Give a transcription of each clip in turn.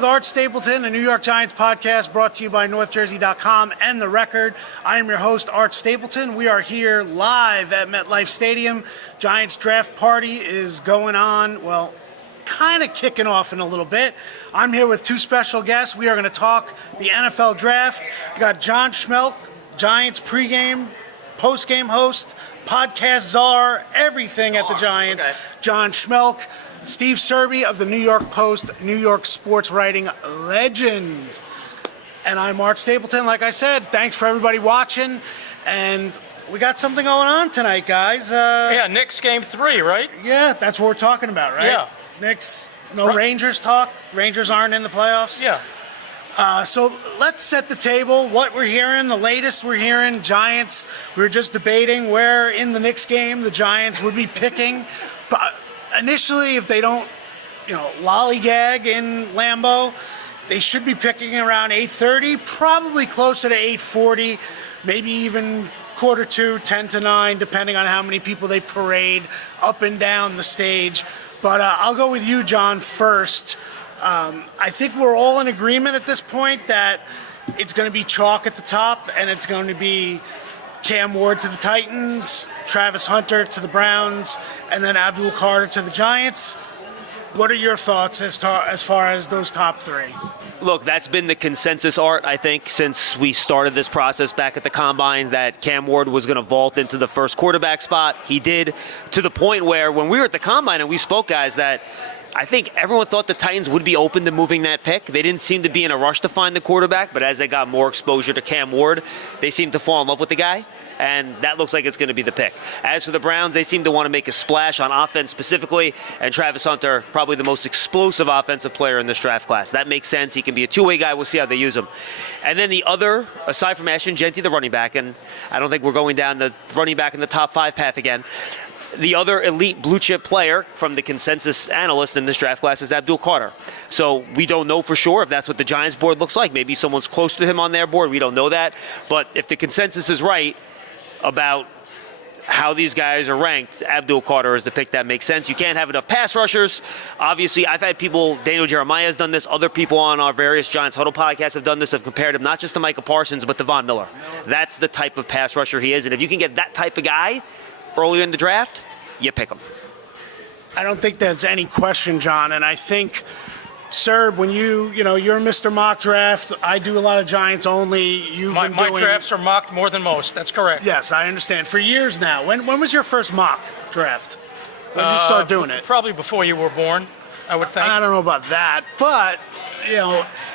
with Art Stapleton, a New York Giants podcast brought to you by NorthJersey.com and The Record. I am your host, Art Stapleton. We are here live at MetLife Stadium. Giants draft party is going on, well, kind of kicking off in a little bit. I'm here with two special guests. We are going to talk the NFL draft. We got John Schmelk, Giants pregame, postgame host, podcast czar, everything at the Giants. Okay. John Schmelk. Steve Serby of the New York Post, New York sports writing legend. And I'm Art Stapleton, like I said. Thanks for everybody watching. And we got something going on tonight, guys. Knicks game 3, right? Yeah, that's what we're talking about, right? Yeah. Knicks, no Rangers talk. Rangers aren't in the playoffs. Yeah. So let's set the table. What we're hearing, the latest we're hearing, Giants. We were just debating where in the Knicks game the Giants would be picking. But initially, if they don't, lollygag in Lambeau, they should be picking around 8:30, probably closer to 8:40, maybe even 1:45, 10-9, depending on how many people they parade up and down the stage. But I'll go with you, John, first. I think we're all in agreement at this point that it's going to be chalk at the top, and it's going to be Cam Ward to the Titans, Travis Hunter to the Browns, and then Abdul Carter to the Giants. What are your thoughts as far as those top three? Look, that's been the consensus, Art, I think, since we started this process back at the Combine, that Cam Ward was going to vault into the first quarterback spot. He did, to the point where when we were at the Combine and we spoke, guys, that I think everyone thought the Titans would be open to moving that pick. They didn't seem to be in a rush to find the quarterback, but as they got more exposure to Cam Ward, they seemed to fall in love with the guy, and that looks like it's going to be the pick. As for the Browns, they seem to want to make a splash on offense specifically, and Travis Hunter, probably the most explosive offensive player in this draft class. That makes sense. He can be a two-way guy. We'll see how they use him. And then the other, aside from Ashton Jeanty, the running back, and I don't think we're going down the running back in the top 5 path again, the other elite blue chip player from the consensus analyst in this draft class is Abdul Carter. So we don't know for sure if that's what the Giants board looks like. Maybe someone's close to him on their board. We don't know that. But if the consensus is right about how these guys are ranked, Abdul Carter is the pick that makes sense. You can't have enough pass rushers. Obviously, I've had people, Daniel Jeremiah has done this, other people on our various Giants Huddle podcasts have done this, have compared him not just to Micah Parsons, but to Von Miller. That's the type of pass rusher he is. And if you can get that type of guy earlier in the draft, you pick him. I don't think there's any question, John, and I think, Serb, when you're Mr. Mock Draft, I do a lot of Giants only. My drafts are mocked more than most. That's correct. Yes, I understand. For years now. When was your first mock draft? When did you start doing it? Probably before you were born, I would think. I don't know about that, but,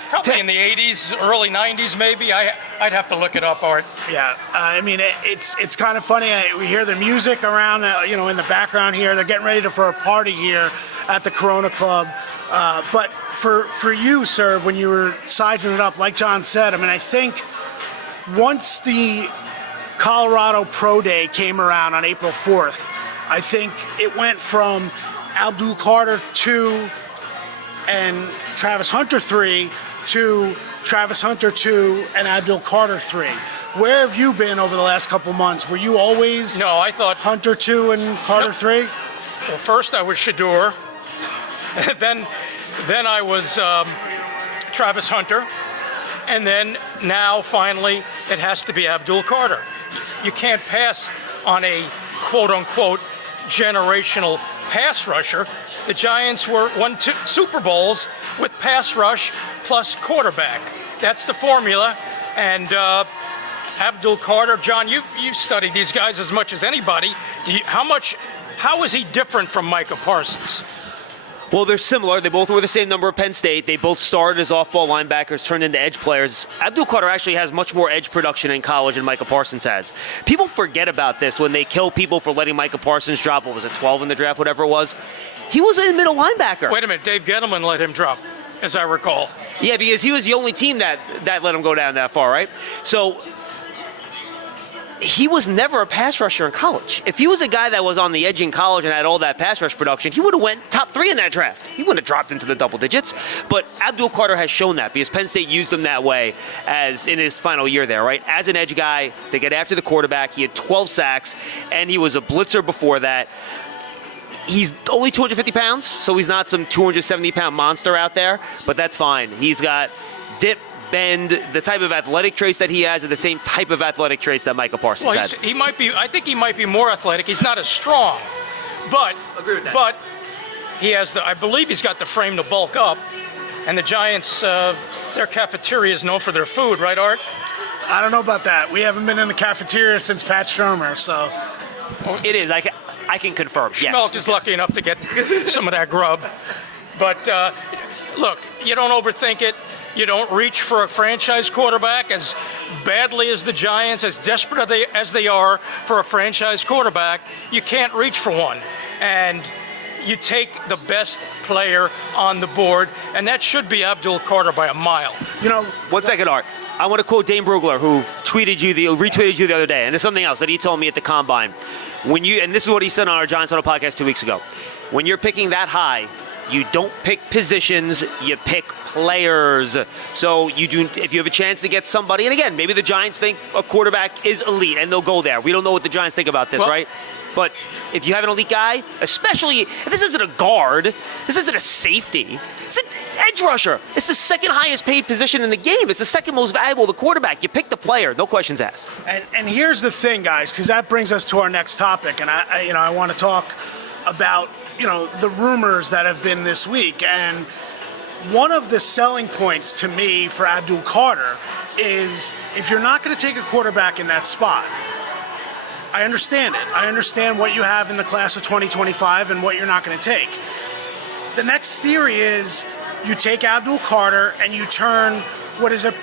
Probably in the 80s, early 90s, maybe. I'd have to look it up, Art. Yeah, I mean, it's kind of funny. We hear the music around, in the background here. They're getting ready for a party here at the Corona Club. But for you, sir, when you were sizing it up, like John said, I mean, I think once the Colorado Pro Day came around on April 4th, I think it went from Abdul Carter 2 and Travis Hunter 3 to Travis Hunter 2 and Abdul Carter 3. Where have you been over the last couple months? Were you always I thought Hunter 2 and Carter 3? Well, first I was Shador. then I was Travis Hunter. And then now finally it has to be Abdul Carter. You can't pass on a quote-unquote generational pass rusher. The Giants won 2 Super Bowls with pass rush plus quarterback. That's the formula. And Abdul Carter, John, you've studied these guys as much as anybody. How is he different from Micah Parsons? Well, they're similar. They both were the same number at Penn State. They both started as off-ball linebackers, turned into edge players. Abdul Carter actually has much more edge production in college than Micah Parsons has. People forget about this when they kill people for letting Micah Parsons drop, 12 in the draft, whatever it was. He was a middle linebacker. Wait a minute, Dave Gettleman let him drop, as I recall. Yeah, because he was the only team that let him go down that far, right? So he was never a pass rusher in college. If he was a guy that was on the edge in college and had all that pass rush production, he would have went top 3 in that draft. He wouldn't have dropped into the double digits. But Abdul Carter has shown that because Penn State used him that way as in his final year there, right? As an edge guy to get after the quarterback. He had 12 sacks, and he was a blitzer before that. He's only 250 pounds, so he's not some 270-pound monster out there, but that's fine. He's got dip, bend, the type of athletic traits that he has are the same type of athletic traits that Michael Parsons had. I think he might be more athletic. He's not as strong, but Agree with that. but he has I believe he's got the frame to bulk up. And the Giants, their cafeteria is known for their food, right, Art? I don't know about that. We haven't been in the cafeteria since Pat Shermer, so. It is. I can confirm. Yes. Schmelk is lucky enough to get some of that grub. But look, you don't overthink it. You don't reach for a franchise quarterback as badly as the Giants, as desperate as they are for a franchise quarterback. You can't reach for one. And you take the best player on the board, and that should be Abdul Carter by a mile. You know, 1 second, Art. I want to quote Dane Brugler, who retweeted you the other day, and there's something else that he told me at the Combine. And this is what he said on our Giants Huddle podcast 2 weeks ago. When you're picking that high, you don't pick positions, you pick players. So if you have a chance to get somebody, and again, maybe the Giants think a quarterback is elite, and they'll go there. We don't know what the Giants think about this, right? But if you have an elite guy, especially if this isn't a guard, this isn't a safety, it's an edge rusher. It's the second highest paid position in the game. It's the second most valuable, the quarterback. You pick the player, no questions asked. And here's the thing, guys, because that brings us to our next topic, and I want to talk about the rumors that have been this week. And one of the selling points to me for Abdul Carter is if you're not going to take a quarterback in that spot. I understand it. I understand what you have in the class of 2025 and what you're not going to take. The next theory is you take Abdul Carter and you turn what is a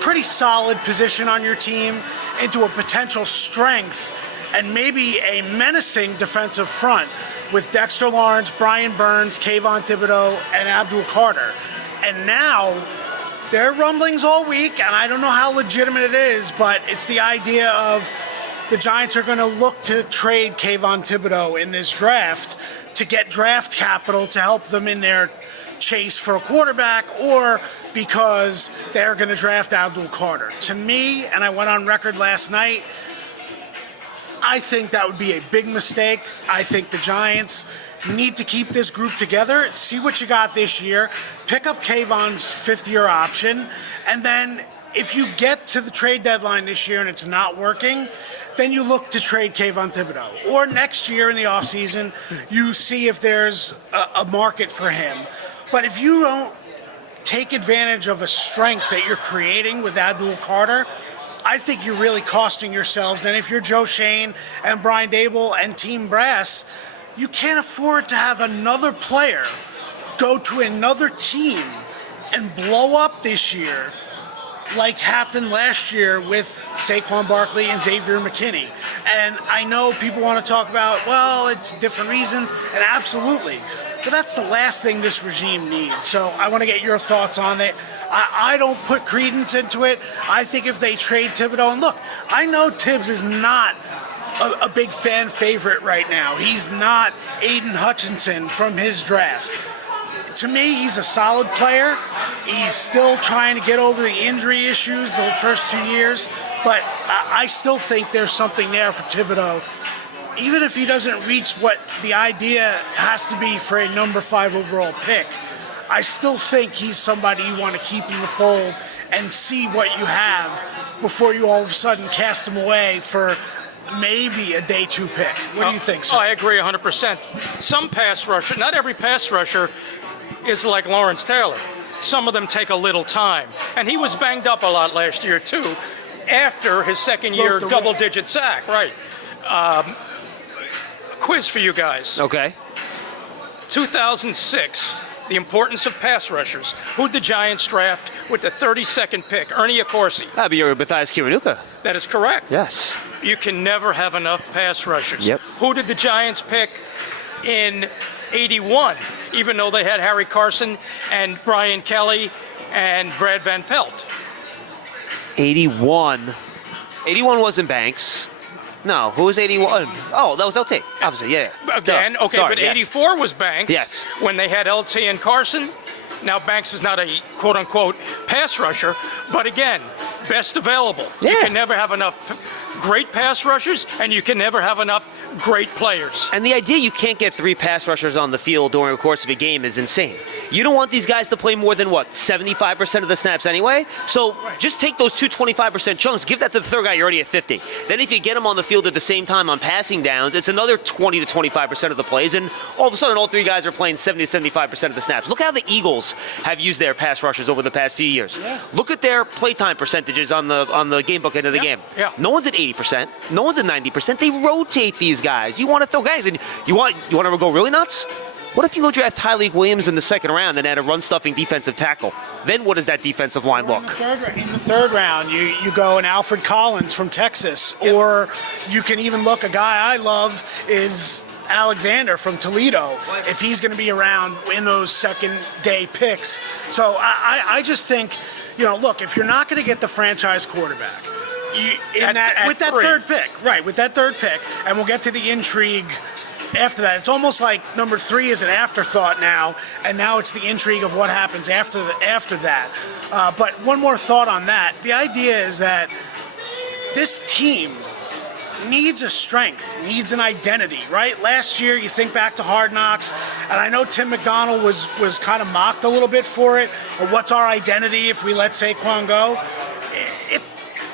pretty solid position on your team into a potential strength and maybe a menacing defensive front with Dexter Lawrence, Brian Burns, Kayvon Thibodeau, and Abdul Carter. And now there are rumblings all week, and I don't know how legitimate it is, but it's the idea of the Giants are going to look to trade Kayvon Thibodeau in this draft to get draft capital to help them in their chase for a quarterback, or because they're going to draft Abdul Carter. To me, and I went on record last night, I think that would be a big mistake. I think the Giants need to keep this group together, see what you got this year, pick up Kayvon's fifth-year option, and then if you get to the trade deadline this year and it's not working, then you look to trade Kayvon Thibodeau. Or next year in the offseason, you see if there's a market for him. But if you don't take advantage of a strength that you're creating with Abdul Carter, I think you're really costing yourselves. And if you're Joe Shane and Brian Dable and Team Brass, you can't afford to have another player go to another team and blow up this year like happened last year with Saquon Barkley and Xavier McKinney. And I know people want to talk about, well, it's different reasons, and absolutely. But that's the last thing this regime needs. So I want to get your thoughts on it. I don't put credence into it. I think if they trade Thibodeau, and look, I know Tibbs is not a big fan favorite right now. He's not Aiden Hutchinson from his draft. To me, he's a solid player. He's still trying to get over the injury issues the first 2 years, but I still think there's something there for Thibodeau. Even if he doesn't reach what the idea has to be for a number 5 overall pick, I still think he's somebody you want to keep in the fold and see what you have before you all of a sudden cast him away for maybe a day 2 pick. What do you think, sir? I agree 100%. Some pass rusher, not every pass rusher is like Lawrence Taylor. Some of them take a little time. And he was banged up a lot last year, too, after his second year double-digit sack. Right. Quiz for you guys. Okay. 2006, the importance of pass rushers. Who'd the Giants draft with the 32nd pick? Ernie Accorsi. That'd be your Matthias Kiwanuka. That is correct. Yes. You can never have enough pass rushers. Yep. Who did the Giants pick in 81, even though they had Harry Carson and Brian Kelly and Brad Van Pelt? 81. 81 wasn't Banks. No, who was 81? Oh, that was LT. Obviously, yeah. Again, Duh. okay, Sorry, but yes. 84 was Banks. Yes. When they had LT and Carson. Now, Banks is not a quote-unquote pass rusher, but again, best available. Yeah. You can never have enough great pass rushers, and you can never have enough great players. And the idea you can't get 3 pass rushers on the field during the course of a game is insane. You don't want these guys to play more than, 75% of the snaps anyway? So just take those 25% chunks, give that to the third guy, you're already at 50. Then if you get them on the field at the same time on passing downs, it's another 20 to 25% of the plays, and all of a sudden all 3 guys are playing 70 to 75% of the snaps. Look how the Eagles have used their pass rushers over the past few years. Yeah. Look at their playtime percentages on the game book end of the game. Yeah. No one's at 80%. No one's at 90%. They rotate these guys. You want to throw guys, and you want to go really nuts? What if you go draft Tyreek Williams in the second round and add a run-stuffing defensive tackle? Then what does that defensive line look? In the third round, you go an Alfred Collins from Texas, or you can even look, a guy I love is Alexander from Toledo, if he's going to be around in those second-day picks. So I just think, look, if you're not going to get the franchise quarterback, with that third pick, and we'll get to the intrigue after that. It's almost like number 3 is an afterthought now, and now it's the intrigue of what happens after that. But one more thought on that. The idea is that this team needs a strength, needs an identity, right? Last year, you think back to Hard Knocks, and I know Tim McDonald was kind of mocked a little bit for it, or what's our identity if we let Saquon go? It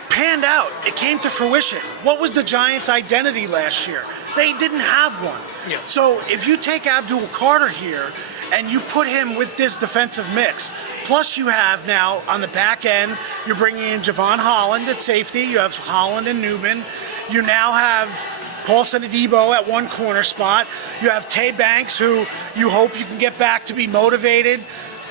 panned out. It came to fruition. What was the Giants' identity last year? They didn't have one. Yeah. So if you take Abdul Carter here and you put him with this defensive mix, plus you have now on the back end, you're bringing in Javon Holland at safety. You have Holland and Newman. You now have Paulson Adebo at one corner spot. You have Tay Banks, who you hope you can get back to be motivated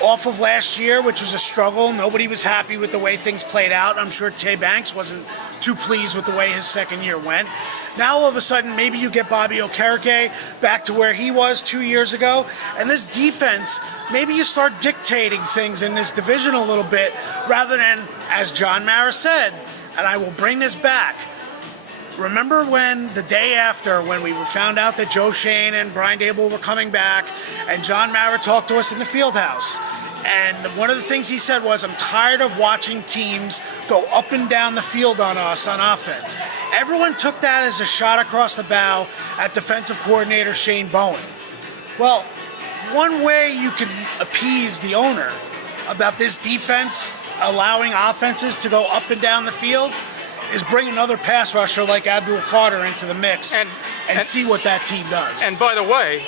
off of last year, which was a struggle. Nobody was happy with the way things played out. I'm sure Tay Banks wasn't too pleased with the way his second year went. Now all of a sudden, maybe you get Bobby Okereke back to where he was 2 years ago. And this defense, maybe you start dictating things in this division a little bit, rather than, as John Mara said, and I will bring this back, remember when the day after, when we found out that Joe Shane and Brian Dable were coming back, and John Mara talked to us in the field house, and one of the things he said was, I'm tired of watching teams go up and down the field on us on offense. Everyone took that as a shot across the bow at defensive coordinator Shane Bowen. Well, one way you can appease the owner about this defense allowing offenses to go up and down the field is bring another pass rusher like Abdul Carter into the mix and see what that team does. And by the way,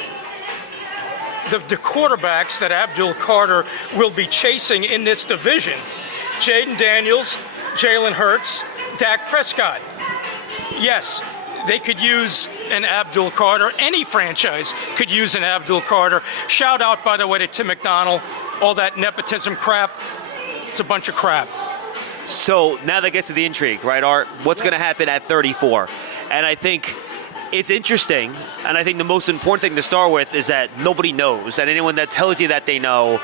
the quarterbacks that Abdul Carter will be chasing in this division, Jaden Daniels, Jalen Hurts, Dak Prescott. Yes, they could use an Abdul Carter. Any franchise could use an Abdul Carter. Shout out, by the way, to Tim McDonald. All that nepotism crap, it's a bunch of crap. So now that gets to the intrigue, right, Art? What's going to happen at 34? And I think it's interesting, and I think the most important thing to start with is that nobody knows, and anyone that tells you that they know,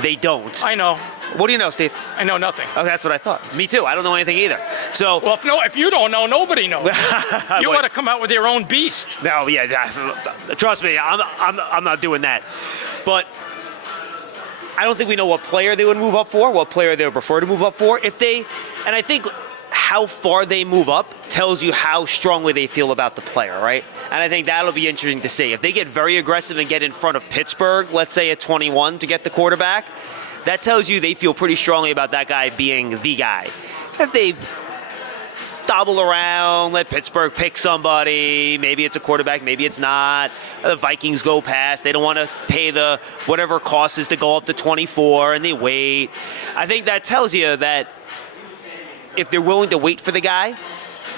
they don't. I know. What do you know, Steve? I know nothing. Oh, that's what I thought. Me too. I don't know anything either. So, well, if you don't know, nobody knows. You want to come out with your own beast. No, yeah, trust me, I'm not doing that. But I don't think we know what player they would move up for, what player they would prefer to move up for. And I think how far they move up tells you how strongly they feel about the player, right? And I think that'll be interesting to see. If they get very aggressive and get in front of Pittsburgh, let's say at 21 to get the quarterback, that tells you they feel pretty strongly about that guy being the guy. If they dobble around, let Pittsburgh pick somebody, maybe it's a quarterback, maybe it's not, the Vikings go past, they don't want to pay the whatever it costs is to go up to 24, and they wait. I think that tells you that if they're willing to wait for the guy,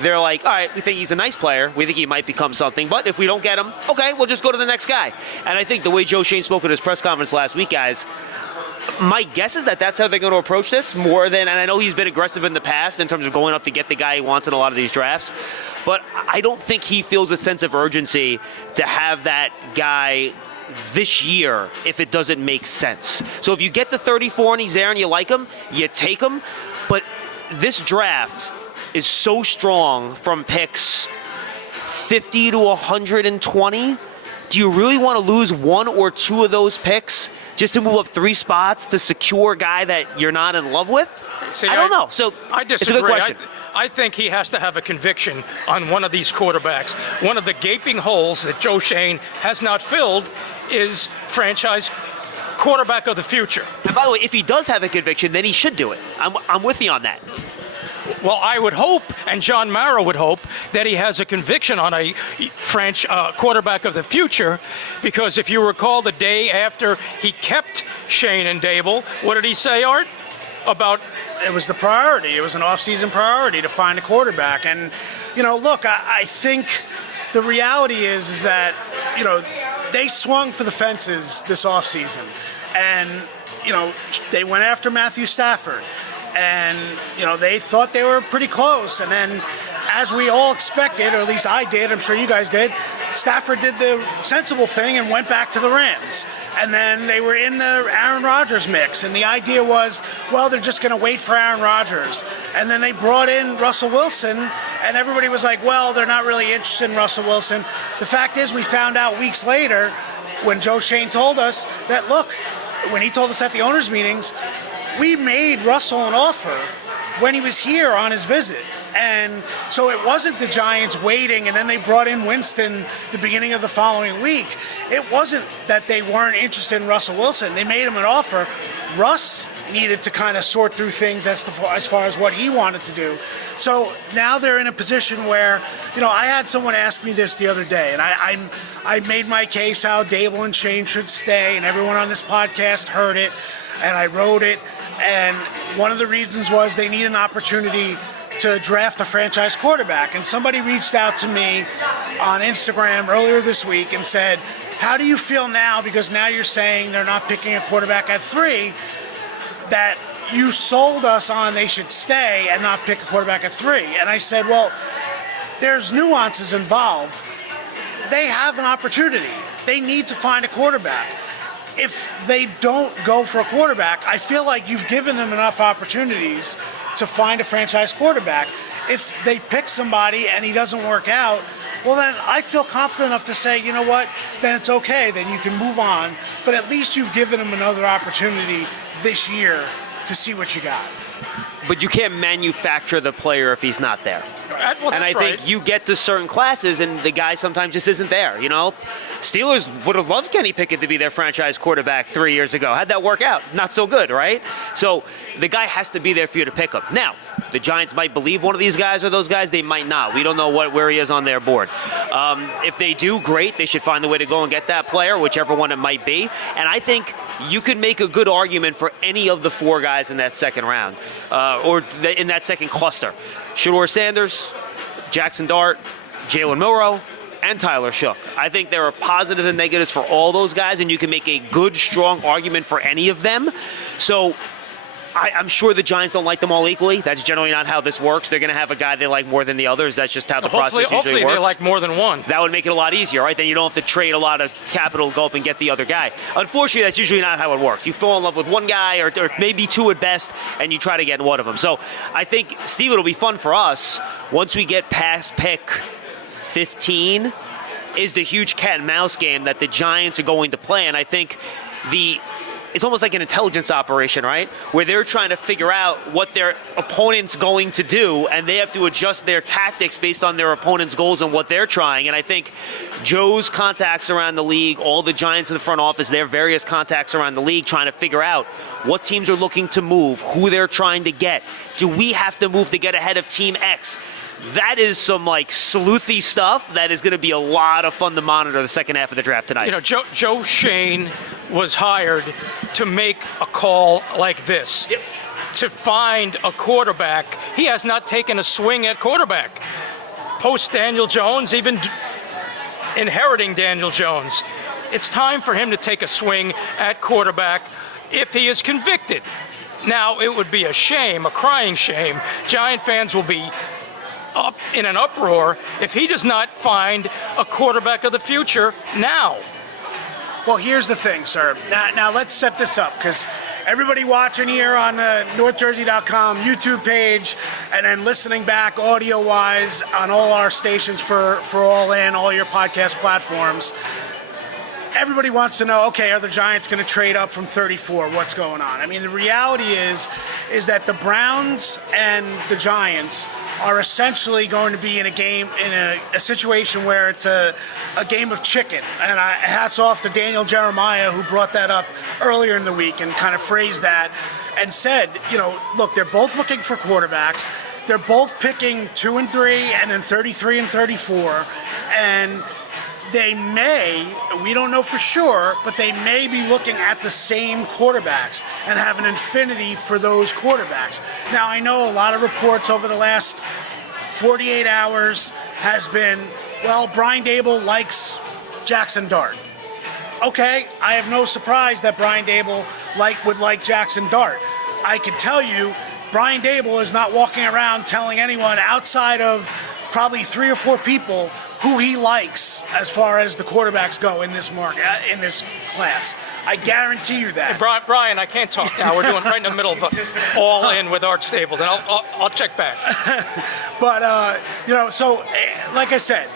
they're like, all right, we think he's a nice player. We think he might become something. But if we don't get him, okay, we'll just go to the next guy. And I think the way Joe Shane spoke at his press conference last week, guys, my guess is that that's how they're going to approach this more than, and I know he's been aggressive in the past in terms of going up to get the guy he wants in a lot of these drafts, but I don't think he feels a sense of urgency to have that guy this year if it doesn't make sense. So if you get the 34 and he's there and you like him, you take him. But this draft is so strong from picks 50 to 120. Do you really want to lose one or two of those picks just to move up 3 spots to secure a guy that you're not in love with? See, I don't know. So I disagree. It's a good question. I think he has to have a conviction on one of these quarterbacks. One of the gaping holes that Joe Schoen has not filled is franchise quarterback of the future. And by the way, if he does have a conviction, then he should do it. I'm with you on that. Well, I would hope, and John Mara would hope, that he has a conviction on a French quarterback of the future, because if you recall the day after he kept Shane and Dable, what did he say, Art? About it was the priority. It was an off-season priority to find a quarterback. And, look, I think the reality is that, they swung for the fences this off-season. And, they went after Matthew Stafford. And, they thought they were pretty close. And then, as we all expected, or at least I did, I'm sure you guys did, Stafford did the sensible thing and went back to the Rams. And then they were in the Aaron Rodgers mix. And the idea was, well, they're just going to wait for Aaron Rodgers. And then they brought in Russell Wilson, and everybody was like, well, they're not really interested in Russell Wilson. The fact is, we found out weeks later when Joe Schoen told us that, look, when he told us at the owners' meetings, we made Russell an offer when he was here on his visit. And so it wasn't the Giants waiting and then they brought in Winston the beginning of the following week. It wasn't that they weren't interested in Russell Wilson. They made him an offer. Russ needed to kind of sort through things as far as what he wanted to do. So now they're in a position where, I had someone ask me this the other day, and I made my case how Dable and Shane should stay, and everyone on this podcast heard it, and I wrote it. And one of the reasons was they need an opportunity to draft a franchise quarterback. And somebody reached out to me on Instagram earlier this week and said, how do you feel now, because now you're saying they're not picking a quarterback at 3, that you sold us on they should stay and not pick a quarterback at 3. And I said, well, there's nuances involved. They have an opportunity. They need to find a quarterback. If they don't go for a quarterback, I feel like you've given them enough opportunities to find a franchise quarterback. If they pick somebody and he doesn't work out, well, then I feel confident enough to say, you know what, then it's okay, then you can move on. But at least you've given them another opportunity this year to see what you got. But you can't manufacture the player if he's not there. Well, and I think you get to certain classes and the guy sometimes just isn't there, Steelers would have loved Kenny Pickett to be their franchise quarterback 3 years ago. How'd that work out? Not so good, right? So the guy has to be there for you to pick him. Now, the Giants might believe one of these guys or those guys. They might not. We don't know where he is on their board. If they do, great. They should find a way to go and get that player, whichever one it might be. And I think you could make a good argument for any of the 4 guys in that second round in that second cluster. Shedeur Sanders, Jackson Dart, Jalen Milroe, and Tyler Shook. I think there are positives and negatives for all those guys, and you can make a good, strong argument for any of them. So I'm sure the Giants don't like them all equally. That's generally not how this works. They're going to have a guy they like more than the others. That's just how the process usually works. Hopefully they like more than one. That would make it a lot easier, right? Then you don't have to trade a lot of capital to go up and get the other guy. Unfortunately, that's usually not how it works. You fall in love with one guy or maybe 2 at best, and you try to get one of them. So I think, Steve, it'll be fun for us once we get past pick 15 is the huge cat and mouse game that the Giants are going to play. And I think it's almost like an intelligence operation, right? Where they're trying to figure out what their opponent's going to do, and they have to adjust their tactics based on their opponent's goals and what they're trying. And I think Joe's contacts around the league, all the Giants in the front office, their various contacts around the league, trying to figure out what teams are looking to move, who they're trying to get. Do we have to move to get ahead of Team X? That is some sleuthy stuff that is going to be a lot of fun to monitor the second half of the draft tonight. Joe Schoen was hired to make a call like this. Yep. To find a quarterback. He has not taken a swing at quarterback. Post Daniel Jones, even inheriting Daniel Jones. It's time for him to take a swing at quarterback if he is convicted. Now, it would be a shame, a crying shame. Giant fans will be up in an uproar if he does not find a quarterback of the future now. Well, here's the thing, sir. Now let's set this up, because everybody watching here on the NorthJersey.com YouTube page, and then listening back audio-wise on all our stations for All In, all your podcast platforms, everybody wants to know, okay, are the Giants going to trade up from 34? What's going on? I mean, the reality is that the Browns and the Giants are essentially going to be in a situation where it's a game of chicken. And hats off to Daniel Jeremiah, who brought that up earlier in the week and kind of phrased that and said, look, they're both looking for quarterbacks. They're both picking 2 and 3 and then 33 and 34. And they may, we don't know for sure, but they may be looking at the same quarterbacks and have an affinity for those quarterbacks. Now, I know a lot of reports over the last 48 hours has been, well, Brian Dable likes Jackson Dart. Okay, I have no surprise that Brian Dable would like Jackson Dart. I can tell you, Brian Dable is not walking around telling anyone outside of probably 3 or 4 people who he likes as far as the quarterbacks go in this market, in this class. I guarantee you that. Hey, Brian, I can't talk now. We're doing right in the middle of all in with Art Stapleton. I'll check back. But, so like I said,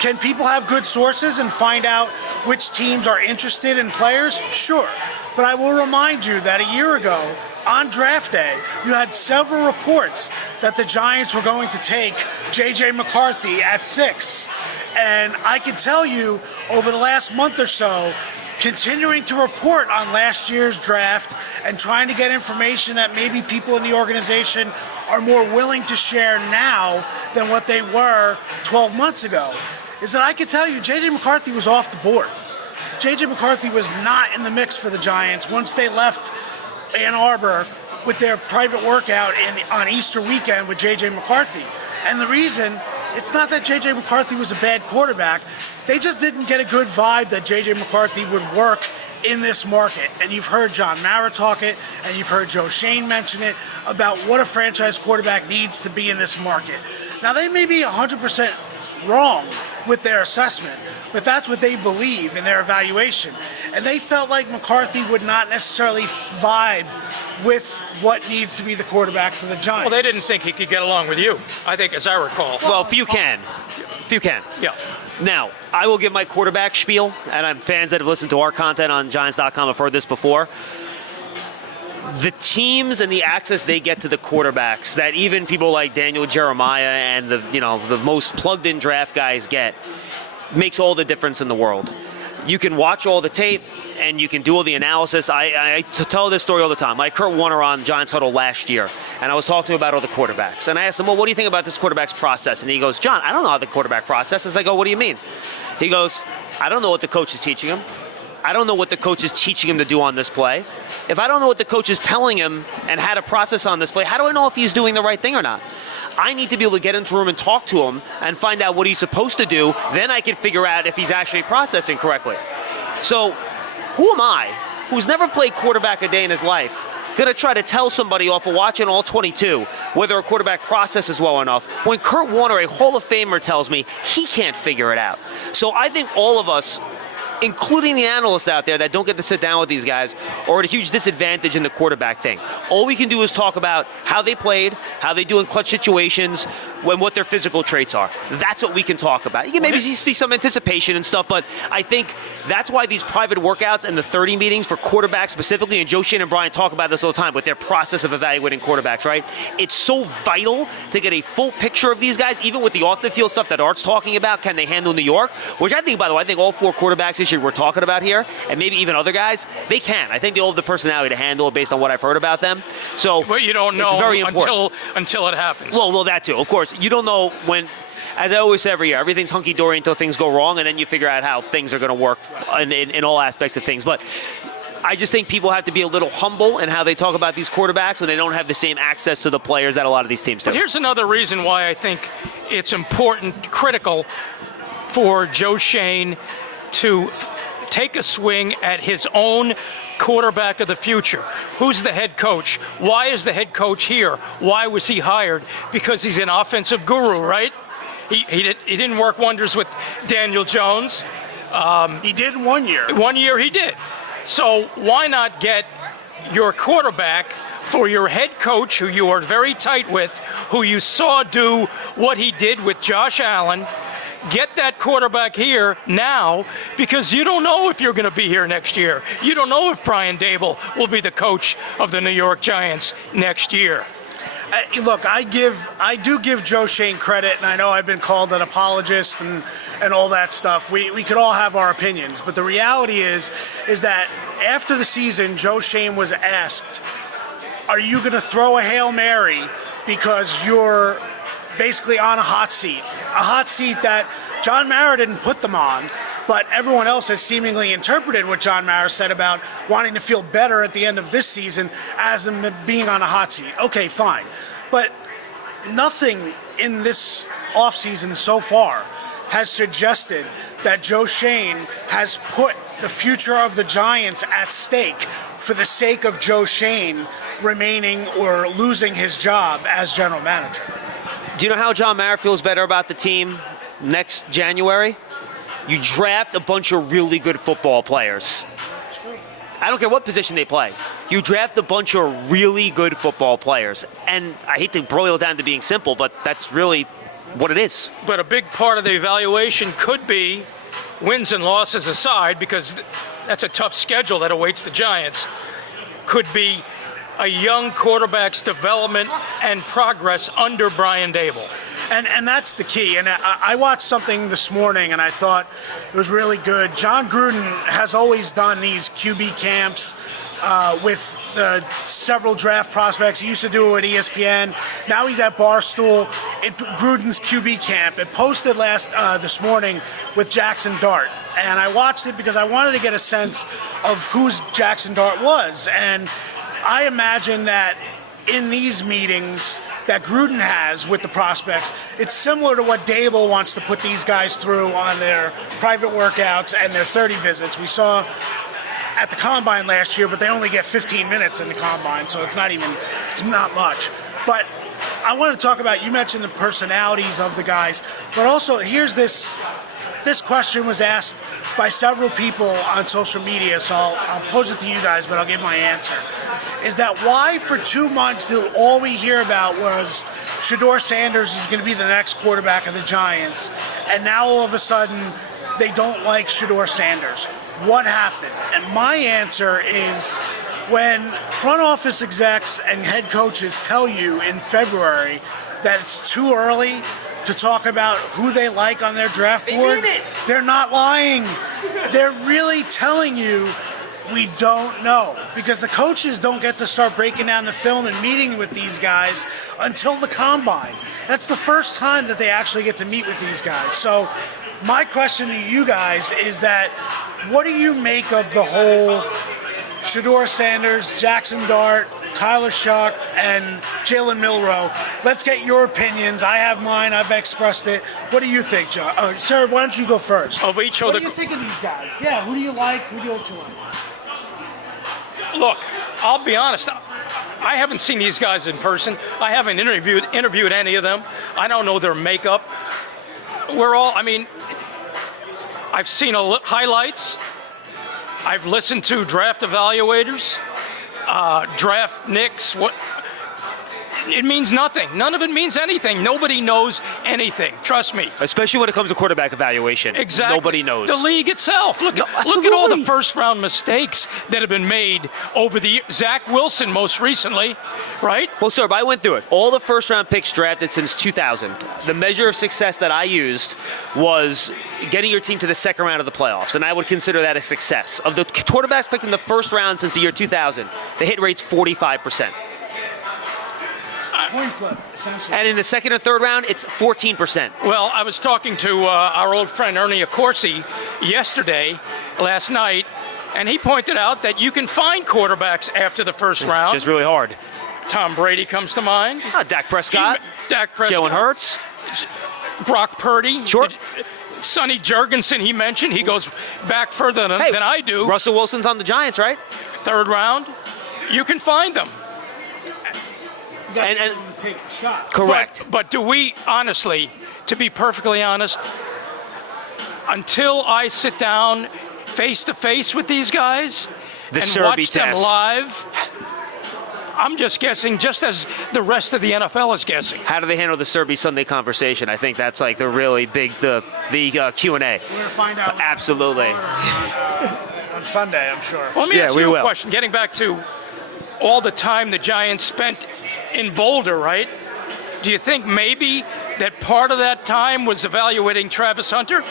can people have good sources and find out which teams are interested in players? Sure. But I will remind you that a year ago, on draft day, you had several reports that the Giants were going to take J.J. McCarthy at 6. And I can tell you, over the last month or so, continuing to report on last year's draft and trying to get information that maybe people in the organization are more willing to share now than what they were 12 months ago, is that I can tell you J.J. McCarthy was off the board. J.J. McCarthy was not in the mix for the Giants once they left Ann Arbor with their private workout on Easter weekend with J.J. McCarthy. And the reason, it's not that J.J. McCarthy was a bad quarterback. They just didn't get a good vibe that J.J. McCarthy would work in this market. And you've heard John Mara talk it, and you've heard Joe Shane mention it, about what a franchise quarterback needs to be in this market. Now, they may be 100% wrong with their assessment, but that's what they believe in their evaluation. And they felt like McCarthy would not necessarily vibe with what needs to be the quarterback for the Giants. Well, they didn't think he could get along with you, I think, as I recall. Well, few can. Yeah. Now, I will give my quarterback spiel, and I'm fans that have listened to our content on Giants.com have heard this before. The teams and the access they get to the quarterbacks that even people like Daniel Jeremiah and the most plugged-in draft guys get makes all the difference in the world. You can watch all the tape and you can do all the analysis. I tell this story all the time. I had Kurt Warner on Giants Huddle last year, and I was talking to him about all the quarterbacks. And I asked him, well, what do you think about this quarterback's process? And he goes, John, I don't know how the quarterback process is. I go, what do you mean? He goes, I don't know what the coach is teaching him. I don't know what the coach is teaching him to do on this play. If I don't know what the coach is telling him and how to process on this play, how do I know if he's doing the right thing or not? I need to be able to get into a room and talk to him and find out what he's supposed to do. Then I can figure out if he's actually processing correctly. So who am I, who's never played quarterback a day in his life, going to try to tell somebody off of watching all 22 whether a quarterback processes well enough when Kurt Warner, a Hall of Famer, tells me he can't figure it out? So I think all of us, including the analysts out there that don't get to sit down with these guys, are at a huge disadvantage in the quarterback thing. All we can do is talk about how they played, how they do in clutch situations, what their physical traits are. That's what we can talk about. You can maybe see some anticipation and stuff, but I think that's why these private workouts and the 30 meetings for quarterbacks specifically, and Joe Shane and Brian talk about this all the time with their process of evaluating quarterbacks, right? It's so vital to get a full picture of these guys, even with the off-the-field stuff that Art's talking about. Can they handle New York? Which I think, by the way, I think all 4 quarterbacks this year we're talking about here, and maybe even other guys, they can. I think they all have the personality to handle it based on what I've heard about them. So, but you don't know it's very important. until it happens. Well, that too, of course. You don't know when, as I always say every year, everything's hunky-dory until things go wrong, and then you figure out how things are going to work in all aspects of things. But I just think people have to be a little humble in how they talk about these quarterbacks when they don't have the same access to the players that a lot of these teams do. But here's another reason why I think it's important, critical for Joe Shane to take a swing at his own quarterback of the future. Who's the head coach? Why is the head coach here? Why was he hired? Because he's an offensive guru, right? He didn't work wonders with Daniel Jones. He did 1 year. 1 year he did. So why not get your quarterback for your head coach, who you are very tight with, who you saw do what he did with Josh Allen? Get that quarterback here now, because you don't know if you're going to be here next year. You don't know if Brian Dable will be the coach of the New York Giants next year. Look, I do give Joe Shane credit, and I know I've been called an apologist and all that stuff. We could all have our opinions, but the reality is that after the season, Joe Shane was asked, "Are you going to throw a Hail Mary because you're basically on a hot seat that John Mara didn't put them on, but everyone else has seemingly interpreted what John Mara said about wanting to feel better at the end of this season as them being on a hot seat." Okay, fine. But nothing in this offseason so far has suggested that Joe Shane has put the future of the Giants at stake for the sake of Joe Shane remaining or losing his job as general manager. Do you know how John Mara feels better about the team next January? You draft a bunch of really good football players. I don't care what position they play. You draft a bunch of really good football players. And I hate to boil it down to being simple, but that's really what it is. But a big part of the evaluation could be, wins and losses aside, because that's a tough schedule that awaits the Giants, could be a young quarterback's development and progress under Brian Dable. And that's the key. And I watched something this morning, and I thought it was really good. John Gruden has always done these QB camps with the several draft prospects. He used to do it at ESPN. Now he's at Barstool. Gruden's QB camp. It posted this morning with Jackson Dart. And I watched it because I wanted to get a sense of who's Jackson Dart was. And I imagine that in these meetings that Gruden has with the prospects, it's similar to what Dable wants to put these guys through on their private workouts and their 30 visits. We saw at the Combine last year, but they only get 15 minutes in the Combine, so it's not much. But I want to talk about, you mentioned the personalities of the guys, but also here's this question was asked by several people on social media, so I'll pose it to you guys, but I'll give my answer. Is that why for 2 months all we hear about was Shedeur Sanders is going to be the next quarterback of the Giants, and now all of a sudden they don't like Shedeur Sanders? What happened? And my answer is, when front office execs and head coaches tell you in February that it's too early to talk about who they like on their draft board, they're not lying. They're really telling you, we don't know, because the coaches don't get to start breaking down the film and meeting with these guys until the Combine. That's the first time that they actually get to meet with these guys. So my question to you guys is that, what do you make of the whole Shedeur Sanders, Jackson Dart, Tyler Shuck, and Jalen Milroe? Let's get your opinions. I have mine. I've expressed it. What do you think, John? Sir, why don't you go first? Of each what other. do you think of these guys? Yeah, who do you like? Who do you like? Look, I'll be honest. I haven't seen these guys in person. I haven't interviewed any of them. I don't know their makeup. I've seen highlights. I've listened to draft evaluators, draft nicks. It means nothing. None of it means anything. Nobody knows anything. Trust me. Especially when it comes to quarterback evaluation. Exactly. Nobody knows. The league itself. Look at all the first-round mistakes that have been made over the years. Zach Wilson most recently, right? Well, sir, I went through it. All the first-round picks drafted since 2000. The measure of success that I used was getting your team to the second round of the playoffs, and I would consider that a success. Of the quarterbacks picked in the first round since the year 2000, the hit rate's 45%. Coin flip, essentially. And in the second and third round, it's 14%. Well, I was talking to our old friend Ernie Accorsi last night, and he pointed out that you can find quarterbacks after the first round. It's just really hard. Tom Brady comes to mind. Dak Prescott. Jalen Hurts. Brock Purdy. Sure. Sonny Jurgensen, he mentioned. He goes back further than I do. Russell Wilson's on the Giants, right? Third round. You can find them. And take the shot. Correct. But do we honestly, to be perfectly honest, until I sit down face to face with these guys and watch them live, I'm just guessing, just as the rest of the NFL is guessing. How do they handle the Serby Sunday conversation? I think that's like the really big the Q&A. We're going to find out. Absolutely. On Sunday, I'm sure. Well, let me ask you a question. Getting back to all the time the Giants spent in Boulder, right? Do you think maybe that part of that time was evaluating Travis Hunter?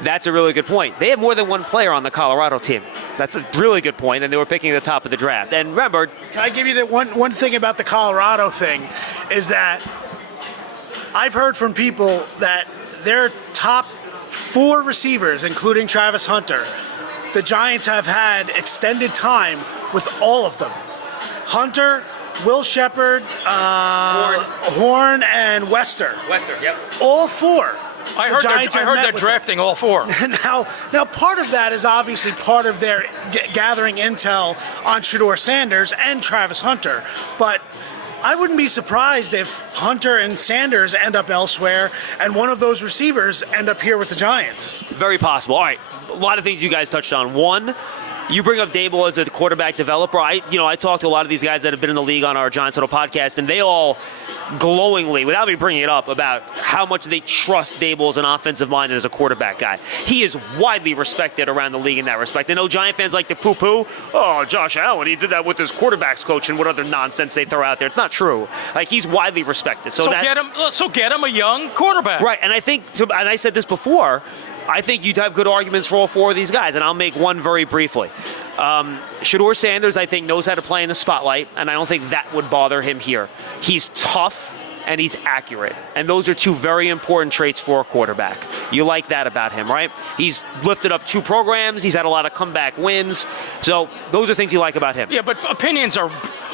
That's a really good point. They have more than one player on the Colorado team. That's a really good point, and they were picking at the top of the draft. And remember, Can I give you the one thing about the Colorado thing is that I've heard from people that their top 4 receivers, including Travis Hunter, the Giants have had extended time with all of them. Hunter, Will Shepard, Horn, and Wester. yep. All 4. I The heard Giants have met they're with drafting all 4. Now, part of that is obviously part of their gathering intel on Shedeur Sanders and Travis Hunter. But I wouldn't be surprised if Hunter and Sanders end up elsewhere and one of those receivers end up here with the Giants. Very possible. All right, a lot of things you guys touched on. One, you bring up Dable as a quarterback developer. I talked to a lot of these guys that have been in the league on our Giants Huddle podcast, and they all glowingly, without me bringing it up, about how much they trust Dable as an offensive mind and as a quarterback guy. He is widely respected around the league in that respect. I know Giant fans like to poo-poo. Oh, Josh Allen, he did that with his quarterbacks coach and what other nonsense they throw out there. It's not true. Like, he's widely respected. So get him a young quarterback. Right, and I think, and I said this before, I think you'd have good arguments for all 4 of these guys, and I'll make one very briefly. Shedeur Sanders, I think, knows how to play in the spotlight, and I don't think that would bother him here. He's tough, and he's accurate, and those are 2 very important traits for a quarterback. You like that about him, right? He's lifted up 2 programs. He's had a lot of comeback wins. So those are things you like about him. Yeah, but opinions are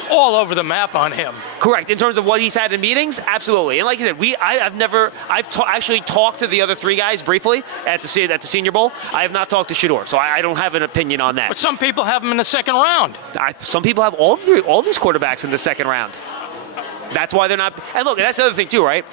all over the map on him. Correct. In terms of what he's had in meetings, absolutely. And like you said, I've actually talked to the other 3 guys briefly at the Senior Bowl. I have not talked to Shedeur, so I don't have an opinion on that. But some people have him in the second round. Some people have all these quarterbacks in the second round. That's why they're not. And look, that's the other thing too, right?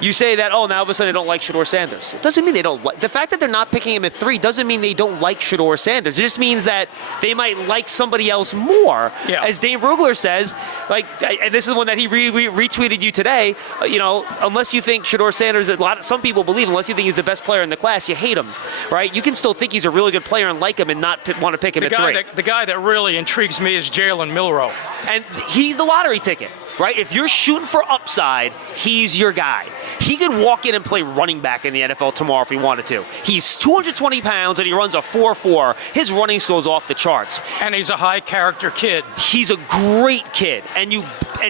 You say that, now all of a sudden they don't like Shedeur Sanders. It doesn't mean they don't like. The fact that they're not picking him at 3 doesn't mean they don't like Shedeur Sanders. It just means that they might like somebody else more. Yeah. As Dane Brugler says, and this is one that he retweeted you today, unless you think Shedeur Sanders, some people believe, unless you think he's the best player in the class, you hate him, right? You can still think he's a really good player and like him and not want to pick him at 3. The guy that really intrigues me is Jalen Milroe. And he's the lottery ticket. Right? If you're shooting for upside, he's your guy. He could walk in and play running back in the NFL tomorrow if he wanted to. He's 220 pounds and he runs a 4.4. His running skills off the charts. And he's a high character kid. He's a great kid. And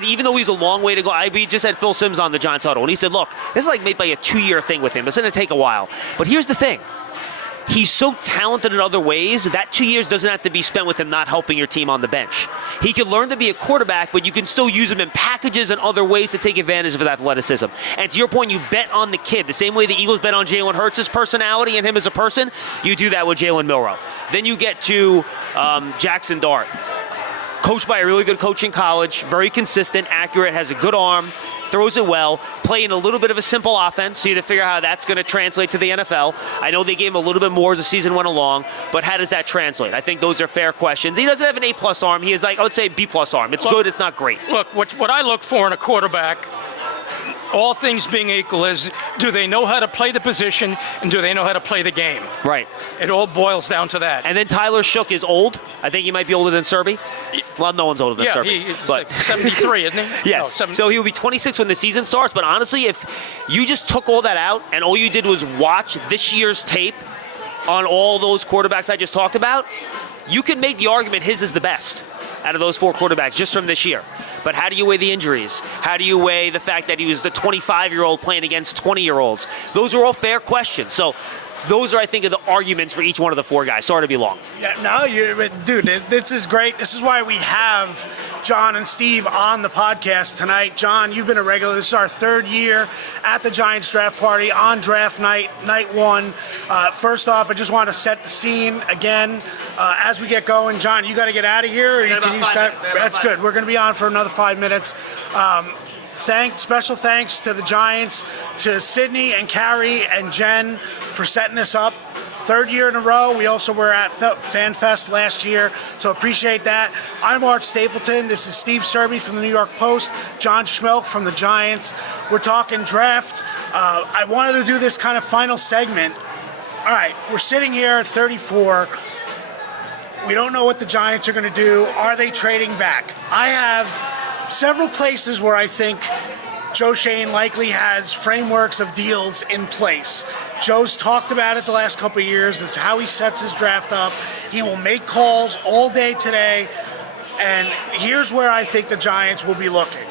even though he's a long way to go, we just had Phil Simms on the Giants Huddle, and he said, look, this is like maybe a 2-year thing with him. It's going to take a while. But here's the thing. He's so talented in other ways that 2 years doesn't have to be spent with him not helping your team on the bench. He can learn to be a quarterback, but you can still use him in packages and other ways to take advantage of his athleticism. And to your point, you bet on the kid. The same way the Eagles bet on Jalen Hurts' personality and him as a person, you do that with Jalen Milroe. Then you get to Jackson Dart. Coached by a really good coach in college, very consistent, accurate, has a good arm, throws it well, playing a little bit of a simple offense, so you have to figure out how that's going to translate to the NFL. I know they gave him a little bit more as the season went along, but how does that translate? I think those are fair questions. He doesn't have an A+ arm. He is I would say B+ arm. It's good, it's not great. Look, what I look for in a quarterback, all things being equal, is do they know how to play the position and do they know how to play the game? Right. It all boils down to that. And then Tyler Shook is old. I think he might be older than Serby. Well, no one's older than Serby. He's like 73, isn't he? Yes. No, so he will be 26 when the season starts. But honestly, if you just took all that out and all you did was watch this year's tape on all those quarterbacks I just talked about, you can make the argument his is the best out of those 4 quarterbacks just from this year. But how do you weigh the injuries? How do you weigh the fact that he was the 25-year-old playing against 20-year-olds? Those are all fair questions. So those are, I think, are the arguments for each one of the 4 guys. Sorry to be long. Yeah, no, dude, this is great. This is why we have John and Steve on the podcast tonight. John, you've been a regular. This is our 3rd year at the Giants draft party on draft night 1. First off, I just want to set the scene again as we get going. John, you got to get out of here. Or can you start? That's good. We're going to be on for another 5 minutes. Special thanks to the Giants, to Sydney and Carrie and Jen for setting this up. 3rd year in a row. We also were at FanFest last year, so appreciate that. I'm Art Stapleton. This is Steve Serby from the New York Post, John Schmelk from the Giants. We're talking draft. I wanted to do this kind of final segment. All right, we're sitting here at 34. We don't know what the Giants are going to do. Are they trading back? I have several places where I think Joe Shane likely has frameworks of deals in place. Joe's talked about it the last couple of years. That's how he sets his draft up. He will make calls all day today. And here's where I think the Giants will be looking.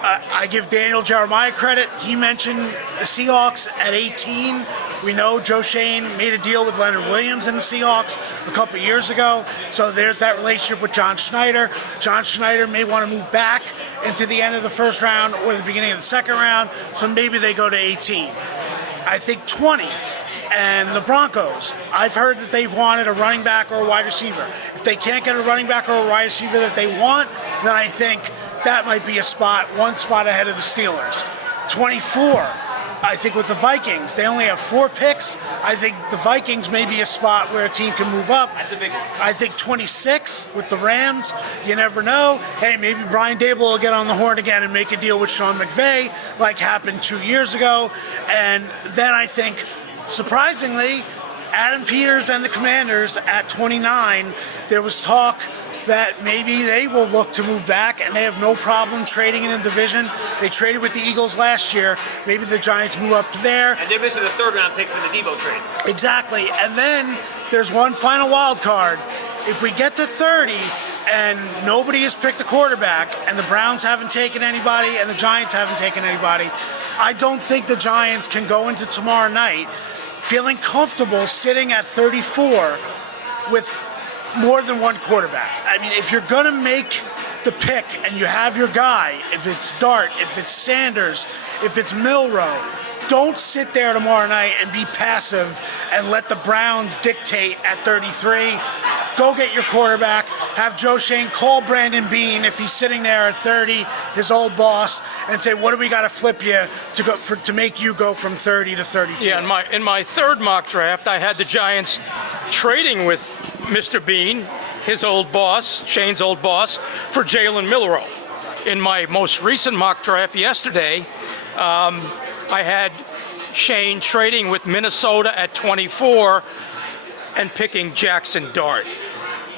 I give Daniel Jeremiah credit. He mentioned the Seahawks at 18. We know Joe Shane made a deal with Leonard Williams and the Seahawks a couple of years ago. So there's that relationship with John Schneider. John Schneider may want to move back into the end of the first round or the beginning of the second round. So maybe they go to 18. I think 20. And the Broncos, I've heard that they've wanted a running back or a wide receiver. If they can't get a running back or a wide receiver that they want, then I think that might be a spot, one spot ahead of the Steelers. 24, I think with the Vikings, they only have 4 picks. I think the Vikings may be a spot where a team can move up. That's a big one. I think 26 with the Rams, you never know. Hey, maybe Brian Dable will get on the horn again and make a deal with Sean McVay like happened 2 years ago. And then I think, surprisingly, Adam Peters and the Commanders at 29, there was talk that maybe they will look to move back, and they have no problem trading in the division. They traded with the Eagles last year. Maybe the Giants move up to there. And they're missing a 3rd-round pick for the Debo trade. Exactly. And then there's one final wild card. If we get to 30 and nobody has picked a quarterback, and the Browns haven't taken anybody, and the Giants haven't taken anybody, I don't think the Giants can go into tomorrow night feeling comfortable sitting at 34 with more than one quarterback. I mean, if you're going to make the pick and you have your guy, if it's Dart, if it's Sanders, if it's Milroe, don't sit there tomorrow night and be passive and let the Browns dictate at 33. Go get your quarterback. Have Joe Shane call Brandon Beane if he's sitting there at 30, his old boss, and say, what do we got to flip you to make you go from 30 to 34? Yeah, in my 3rd mock draft, I had the Giants trading with Mr. Bean, his old boss, Shane's old boss, for Jalen Milroe. In my most recent mock draft yesterday, I had Shane trading with Minnesota at 24 and picking Jackson Dart.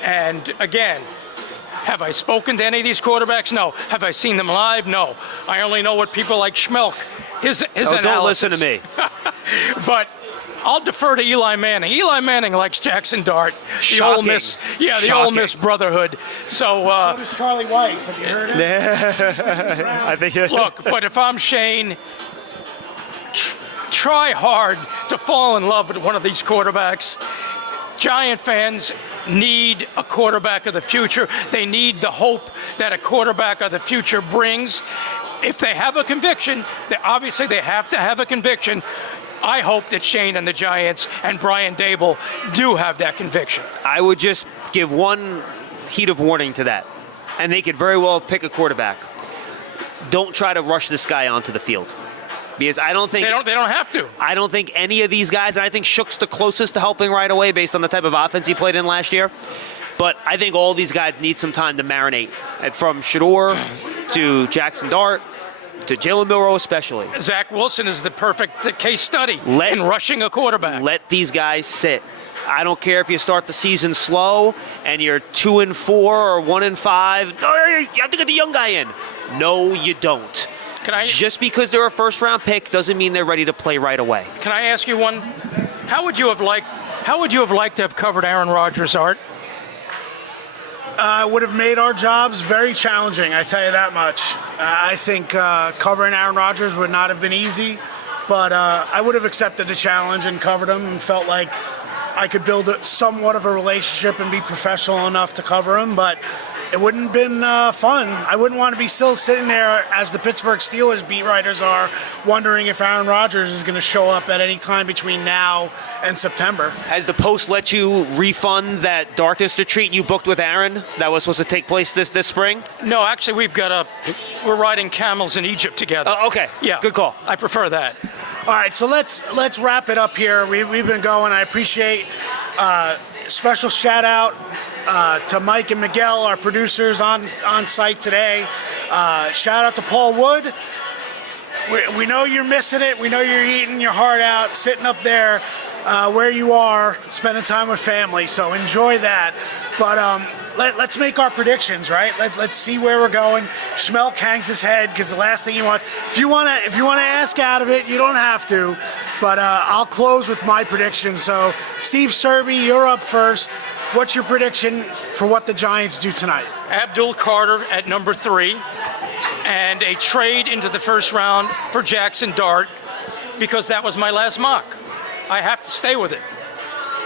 And again, have I spoken to any of these quarterbacks? No. Have I seen them live? No. I only know what people like Schmelk, his analysis. Don't listen to me. But I'll defer to Eli Manning. Eli Manning likes Jackson Dart. Shocking. The Ole Miss, the Ole Miss brotherhood. So does Charlie Weiss. Have you heard him? I think. Look, but if I'm Shane, try hard to fall in love with one of these quarterbacks. Giant fans need a quarterback of the future. They need the hope that a quarterback of the future brings. If they have a conviction, obviously they have to have a conviction. I hope that Shane and the Giants and Brian Dable do have that conviction. I would just give one heat of warning to that, and they could very well pick a quarterback. Don't try to rush this guy onto the field, because I don't think they don't have to. I don't think any of these guys, and I think Shook's the closest to helping right away based on the type of offense he played in last year. But I think all these guys need some time to marinate, from Shador to Jackson Dart to Jalen Milroe especially. Zach Wilson is the perfect case study in rushing a quarterback. Let these guys sit. I don't care if you start the season slow and you're 2-4 or 1-5. No, you have to get the young guy in. No, you don't. Just because they're a first-round pick doesn't mean they're ready to play right away. Can I ask you one? How would you have liked to have covered Aaron Rodgers, Art? Would have made our jobs very challenging, I tell you that much. I think covering Aaron Rodgers would not have been easy, but I would have accepted the challenge and covered him and felt like I could build somewhat of a relationship and be professional enough to cover him, but it wouldn't have been fun. I wouldn't want to be still sitting there as the Pittsburgh Steelers beat writers are, wondering if Aaron Rodgers is going to show up at any time between now and September. Has the Post let you refund that Darkness Retreat you booked with Aaron that was supposed to take place this spring? No, actually, we're riding camels in Egypt together. Okay. Yeah. Good call. I prefer that. All right, so let's wrap it up here. We've been going. I appreciate special shout out to Mike and Miguel, our producers on site today. Shout out to Paul Wood. We know you're missing it. We know you're eating your heart out, sitting up there where you are, spending time with family. So enjoy that. But let's make our predictions, right? Let's see where we're going. Schmelk hangs his head because the last thing you want. If you want to ask out of it, you don't have to. But I'll close with my prediction. So Steve Serby, you're up first. What's your prediction for what the Giants do tonight? Abdul Carter at number 3, and a trade into the first round for Jackson Dart, because that was my last mock. I have to stay with it.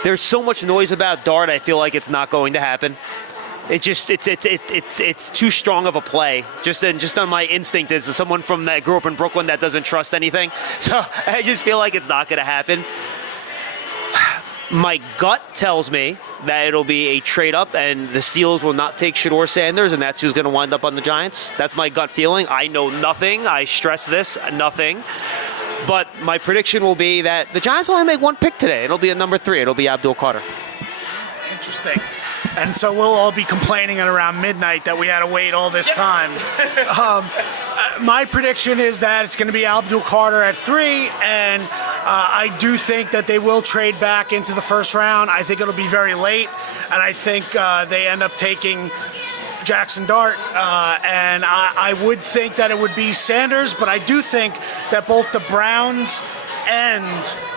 There's so much noise about Dart. I feel like it's not going to happen. It's too strong of a play. Just on my instinct as someone from that grew up in Brooklyn that doesn't trust anything. So I just feel like it's not going to happen. My gut tells me that it'll be a trade up and the Steelers will not take Shedeur Sanders, and that's who's going to wind up on the Giants. That's my gut feeling. I know nothing. I stress this, nothing. But my prediction will be that the Giants will only make one pick today. It'll be at number 3. It'll be Abdul Carter. Interesting. And so we'll all be complaining at around midnight that we had to wait all this time. My prediction is that it's going to be Abdul Carter at 3, and I do think that they will trade back into the first round. I think it'll be very late, and I think they end up taking Jackson Dart, and I would think that it would be Sanders, but I do think that both the Browns and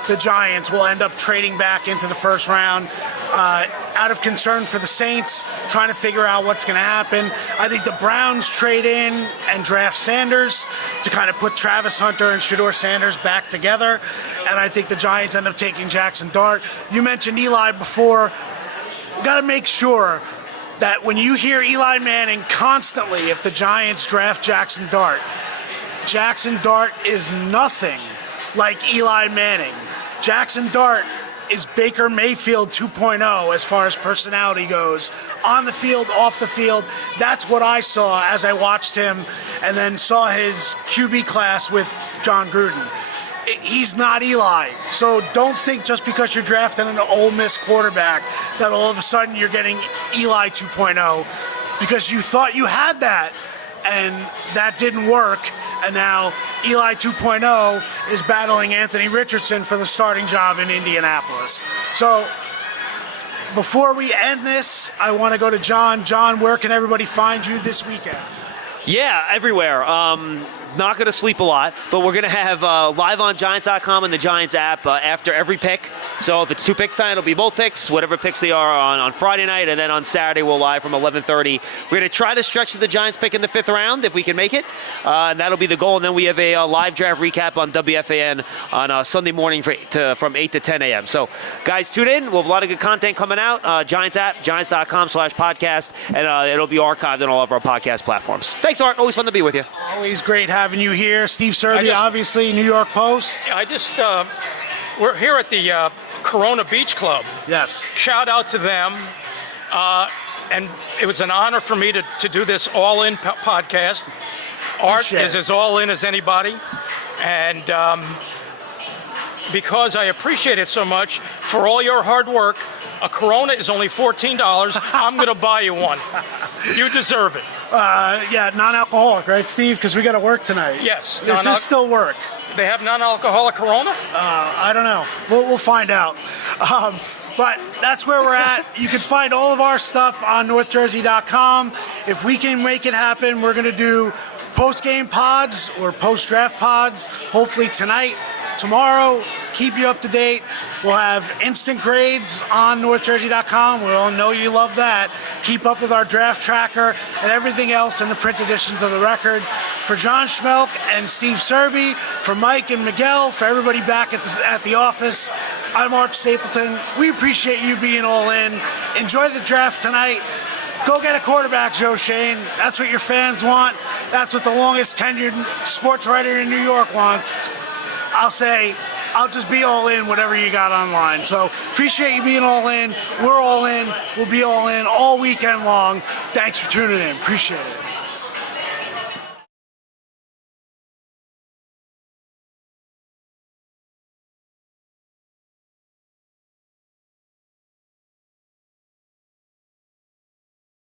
the Giants will end up trading back into the first round out of concern for the Saints, trying to figure out what's going to happen. I think the Browns trade in and draft Sanders to kind of put Travis Hunter and Shedeur Sanders back together, and I think the Giants end up taking Jackson Dart. You mentioned Eli before. Got to make sure that when you hear Eli Manning constantly, if the Giants draft Jackson Dart is nothing like Eli Manning. Jackson Dart is Baker Mayfield 2.0 as far as personality goes. On the field, off the field, that's what I saw as I watched him and then saw his QB class with John Gruden. He's not Eli. So don't think just because you're drafting an Ole Miss quarterback that all of a sudden you're getting Eli 2.0, because you thought you had that and that didn't work. And now Eli 2.0 is battling Anthony Richardson for the starting job in Indianapolis. So before we end this, I want to go to John. John, where can everybody find you this weekend? Yeah, everywhere. Not going to sleep a lot, but we're going to have live on Giants.com and the Giants app after every pick. So if it's 2 picks tonight, it'll be both picks, whatever picks they are on Friday night, and then on Saturday we'll live from 11:30. We're going to try to stretch to the Giants pick in the 5th round if we can make it, and that'll be the goal. And then we have a live draft recap on WFAN on Sunday morning from 8 to 10 a.m. So guys, tune in. We'll have a lot of good content coming out. Giants app, Giants.com/podcast, and it'll be archived on all of our podcast platforms. Thanks, Art. Always fun to be with you. Always great having you here. Steve Serby, obviously, New York Post. We're here at the Corona Beach Club. Yes. Shout out to them. And it was an honor for me to do this all-in podcast. Art is as all-in as anybody. And because I appreciate it so much, for all your hard work, a Corona is only $14. I'm going to buy you one. You deserve it. Yeah, non-alcoholic, right, Steve? Because we got to work tonight. Yes. This is still work. They have non-alcoholic Corona? I don't know. We'll find out. But that's where we're at. You can find all of our stuff on NorthJersey.com. If we can make it happen, we're going to do post-game pods or post-draft pods, hopefully tonight, tomorrow. Keep you up to date. We'll have instant grades on NorthJersey.com. We all know you love that. Keep up with our draft tracker and everything else in the print editions of the record. For John Schmelk and Steve Serby, for Mike and Miguel, for everybody back at the office, I'm Art Stapleton. We appreciate you being all in. Enjoy the draft tonight. Go get a quarterback, Joe Shane. That's what your fans want. That's what the longest tenured sports writer in New York wants. I'll just be all in whatever you got online. So appreciate you being all in. We're all in. We'll be all in all weekend long. Thanks for tuning in. Appreciate it.